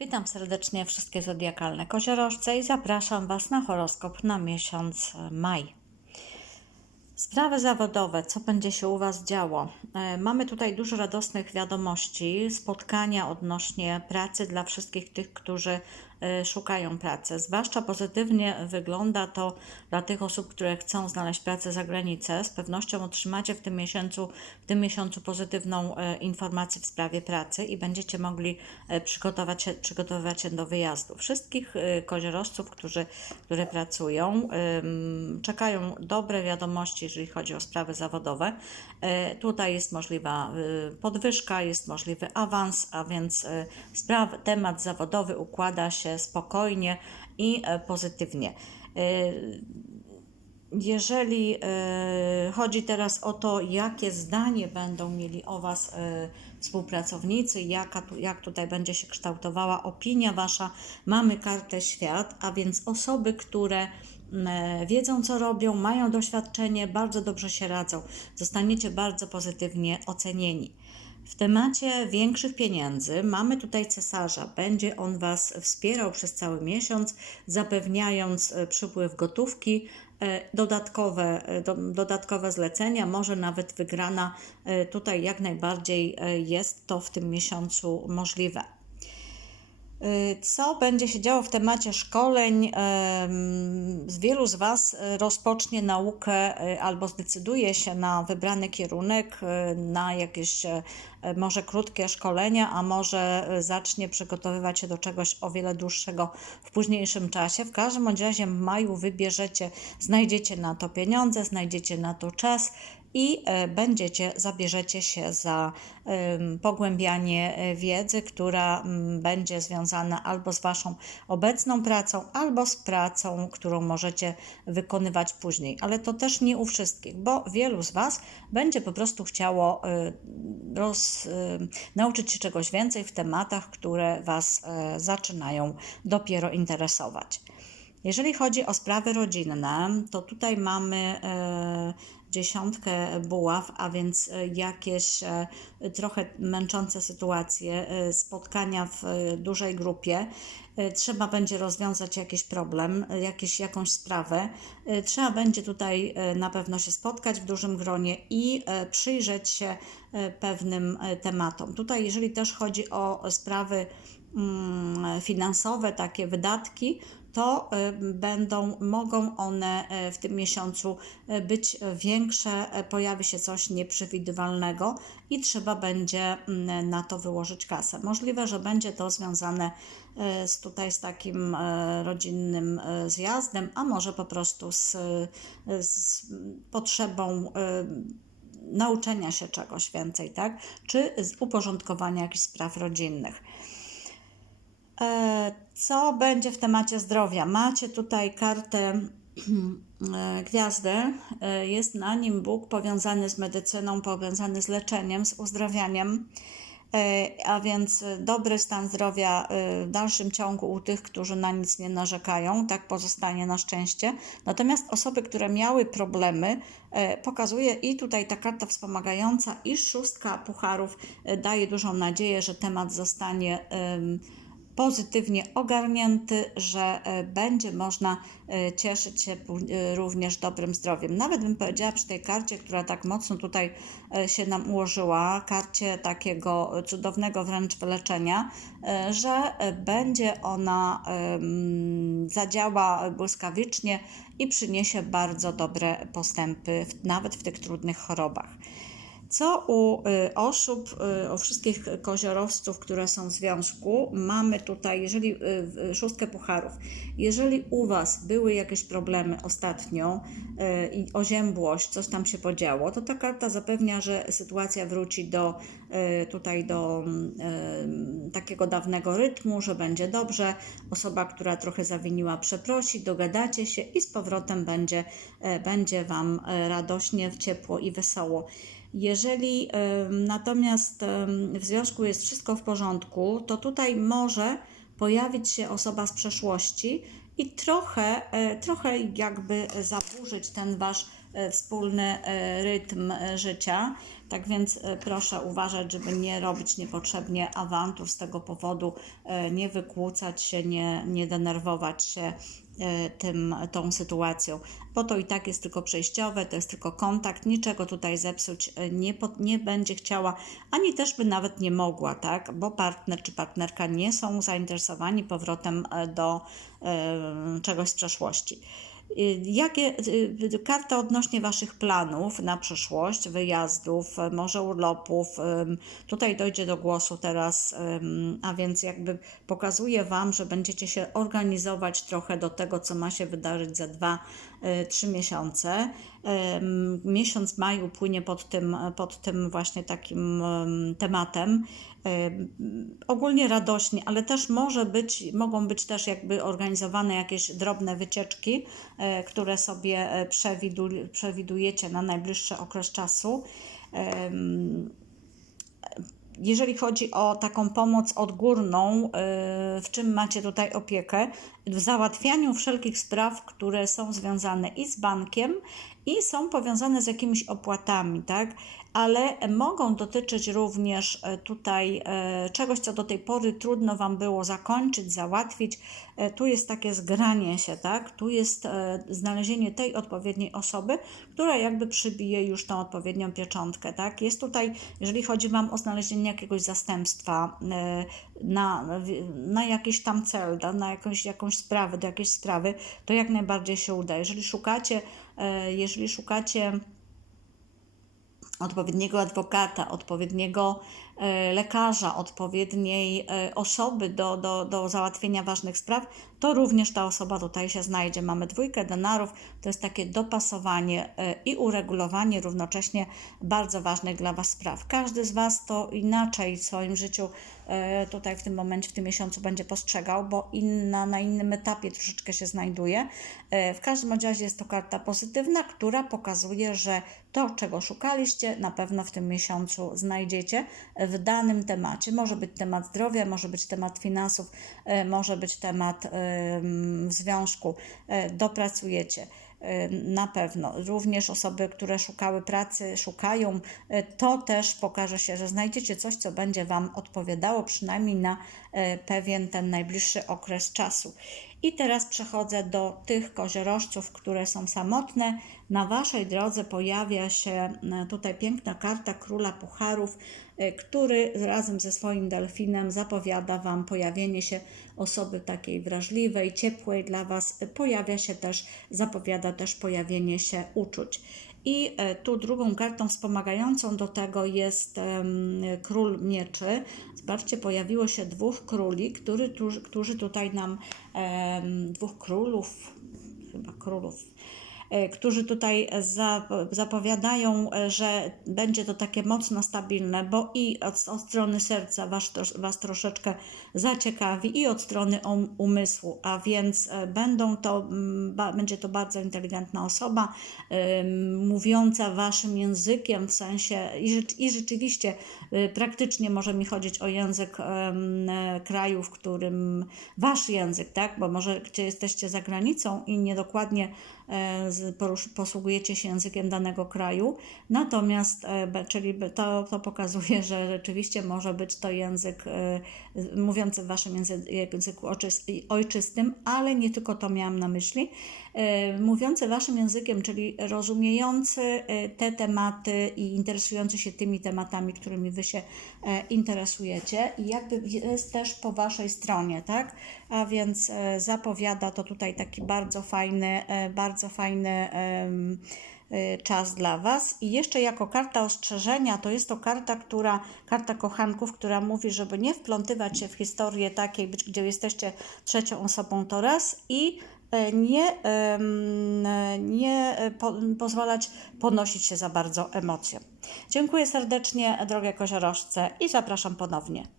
Witam serdecznie wszystkie zodiakalne koziorożce i zapraszam Was na horoskop na miesiąc e, maj. Sprawy zawodowe, co będzie się u Was działo? E, Mamy tutaj dużo radosnych wiadomości, spotkania odnośnie pracy dla wszystkich tych, którzy szukają pracy. Zwłaszcza pozytywnie wygląda to dla tych osób, które chcą znaleźć pracę za granicę. Z pewnością otrzymacie w tym miesiącu, w tym miesiącu pozytywną e, informację w sprawie pracy i będziecie mogli e, przygotować się, przygotowywać się do wyjazdu. Wszystkich e, koziorożców, którzy, które pracują, czekają dobre wiadomości, jeżeli chodzi o sprawy zawodowe. E, Tutaj jest możliwa podwyżka, jest możliwy awans, a więc spraw, temat zawodowy układa się spokojnie i e, pozytywnie. Y, jeżeli e, chodzi teraz o to, jakie zdanie będą mieli o Was e, współpracownicy, jaka tu, jak tutaj będzie się kształtowała opinia Wasza, mamy kartę świat, a więc osoby, które e, wiedzą, co robią, mają doświadczenie, bardzo dobrze się radzą. Zostaniecie bardzo pozytywnie ocenieni. W temacie większych pieniędzy mamy tutaj cesarza. Będzie on Was wspierał przez cały miesiąc, zapewniając e, przypływ gotówki, e, dodatkowe, e, do, dodatkowe zlecenia, może nawet wygrana. Tutaj jak najbardziej jest to w tym miesiącu możliwe. Y, Co będzie się działo w temacie szkoleń? Wielu z Was y, rozpocznie naukę y, albo zdecyduje się na wybrany kierunek, na jakieś e, może krótkie szkolenia, a może zacznie przygotowywać się do czegoś o wiele dłuższego w późniejszym czasie. W każdym razie w maju wybierzecie, znajdziecie na to pieniądze, znajdziecie na to czas i e, będziecie, zabierzecie się za pogłębianie e, wiedzy, która będzie związana albo z Waszą obecną pracą, albo z pracą, którą możecie wykonywać później. Ale to też nie u wszystkich, bo wielu z Was będzie po prostu chciało e, roz, nauczyć się czegoś więcej w tematach, które Was zaczynają dopiero interesować. Jeżeli chodzi o sprawy rodzinne, to tutaj mamy dziesiątkę buław, a więc e, jakieś e, trochę męczące sytuacje, e, spotkania w dużej grupie. Trzeba będzie rozwiązać jakiś problem, jakieś, jakąś sprawę. Trzeba będzie tutaj na pewno się spotkać w dużym gronie i przyjrzeć się pewnym tematom. Tutaj, jeżeli też chodzi o sprawy mm, finansowe, takie wydatki, to y, będą, mogą one y, w tym miesiącu y, być większe, pojawi się coś nieprzewidywalnego i trzeba będzie mm, na to wyłożyć kasę. Możliwe, że będzie to związane z tutaj z takim rodzinnym zjazdem, a może po prostu z, z potrzebą nauczenia się czegoś więcej, tak? Czy z uporządkowania jakichś spraw rodzinnych. Co będzie w temacie zdrowia? Macie tutaj kartę e, gwiazdy. E, Jest na nim Bóg powiązany z medycyną, powiązany z leczeniem, z uzdrawianiem. E, A więc dobry stan zdrowia w dalszym ciągu u tych, którzy na nic nie narzekają, tak pozostanie na szczęście. Natomiast osoby, które miały problemy, pokazuje i tutaj ta karta wspomagająca, i szóstka pucharów daje dużą nadzieję, że temat zostanie em, pozytywnie ogarnięty, że e, będzie można e, cieszyć się e, również dobrym zdrowiem. Nawet bym powiedziała przy tej karcie, która tak mocno tutaj się nam ułożyła, karcie takiego cudownego wręcz wyleczenia, że będzie ona zadziała błyskawicznie i przyniesie bardzo dobre postępy, nawet w tych trudnych chorobach. Co u y, osób, y, u wszystkich koziorowców, które są w związku, mamy tutaj, jeżeli y, szóstkę pucharów, jeżeli u Was były jakieś problemy ostatnio i oziębłość, coś tam się podziało, to ta karta zapewnia, że sytuacja wróci do tutaj do y, takiego dawnego rytmu, że będzie dobrze. Osoba, która trochę zawiniła, przeprosi, dogadacie się i z powrotem będzie, będzie Wam radośnie, ciepło i wesoło. Jeżeli natomiast w związku jest wszystko w porządku, to tutaj może pojawić się osoba z przeszłości i trochę, e, trochę jakby zaburzyć ten wasz wspólny e, rytm e, życia. Tak więc e, proszę uważać, żeby nie robić niepotrzebnie awantur z tego powodu, e, nie wykłócać się, nie, nie denerwować się e, tym, tą sytuacją, bo to i tak jest tylko przejściowe, to jest tylko kontakt, niczego tutaj zepsuć e, nie, nie będzie chciała, ani też by nawet nie mogła, tak? Bo partner czy partnerka nie są zainteresowani powrotem e, do e, czegoś z przeszłości. Y, Jakie y, karta odnośnie Waszych planów na przyszłość, wyjazdów, może urlopów? Tutaj dojdzie do głosu teraz, a więc jakby pokazuje Wam, że będziecie się organizować trochę do tego, co ma się wydarzyć za dwa, y, trzy miesiące. Miesiąc maj upłynie pod tym, pod tym właśnie takim tematem. Ogólnie radośnie, ale też może być, mogą być też jakby organizowane jakieś drobne wycieczki, e, które sobie e, przewidu, przewidujecie na najbliższy okres czasu. Jeżeli chodzi o taką pomoc odgórną, y, w czym macie tutaj opiekę? W załatwianiu wszelkich spraw, które są związane i z bankiem, i są powiązane z jakimiś opłatami, tak? Ale mogą dotyczyć również e, tutaj e, czegoś, co do tej pory trudno Wam było zakończyć, załatwić. E, Tu jest takie zgranie się, tak? Tu jest znalezienie tej odpowiedniej osoby, która jakby przybije już tą odpowiednią pieczątkę, tak? Jest tutaj, jeżeli chodzi Wam o znalezienie jakiegoś zastępstwa na, na jakiś tam cel, na jakąś, jakąś sprawę, do jakiejś sprawy, to jak najbardziej się uda. Jeżeli szukacie, jeżeli szukacie odpowiedniego adwokata, odpowiedniego lekarza, odpowiedniej e, osoby do, do, do załatwienia ważnych spraw, to również ta osoba tutaj się znajdzie. Mamy dwójkę denarów, to jest takie dopasowanie e, i uregulowanie równocześnie bardzo ważnych dla Was spraw. Każdy z Was to inaczej w swoim życiu e, tutaj w tym momencie, w tym miesiącu będzie postrzegał, bo inna, na innym etapie troszeczkę się znajduje. E, W każdym razie jest to karta pozytywna, która pokazuje, że to, czego szukaliście, na pewno w tym miesiącu znajdziecie w danym temacie. Może być temat zdrowia, może być temat finansów, e, może być temat em, w związku. E, Dopracujecie. E, Na pewno. Również osoby, które szukały pracy, szukają, e, to też pokaże się, że znajdziecie coś, co będzie Wam odpowiadało, przynajmniej na e, pewien ten najbliższy okres czasu. I teraz przechodzę do tych koziorożców, które są samotne. Na Waszej drodze pojawia się e, tutaj piękna karta Króla Pucharów, e, który razem ze swoim delfinem zapowiada Wam pojawienie się osoby takiej wrażliwej, ciepłej dla Was. Pojawia się też, zapowiada też pojawienie się uczuć. I e, tu drugą kartą wspomagającą do tego jest em, król mieczy. Zobaczcie, pojawiło się dwóch króli, który, którzy, tutaj nam, em, dwóch królów, chyba królów, e, którzy tutaj za, zapowiadają, e, że będzie to takie mocno stabilne, bo i od, od strony serca was, was troszeczkę zaciekawi i od strony um, umysłu, a więc e, będą to, będzie to bardzo inteligentna osoba, mówiąca waszym językiem, w sensie i, rzecz, i rzeczywiście praktycznie może mi chodzić o język e, kraju, w którym wasz język, tak, bo może gdzie jesteście za granicą i niedokładnie e, posługujecie się językiem danego kraju, natomiast, e, czyli to, to pokazuje, że rzeczywiście może być to język e, mówiący w waszym języ- języku ojczystym, ale nie tylko to miałam na myśli, e, mówiący waszym językiem, czyli rozumiejący e, te tematy i interesujący się tymi tematami, którymi wy się e, interesujecie i jakby jest też po waszej stronie, tak? A więc e, zapowiada to tutaj taki bardzo fajny, e, bardzo fajny czas dla Was. I jeszcze jako karta ostrzeżenia, to jest to karta, która, karta kochanków, która mówi, żeby nie wplątywać się w historię takiej, gdzie jesteście trzecią osobą to raz i e, nie, e, nie e, po, pozwalać ponosić się za bardzo emocjom. Dziękuję serdecznie, drogie koziorożce i zapraszam ponownie.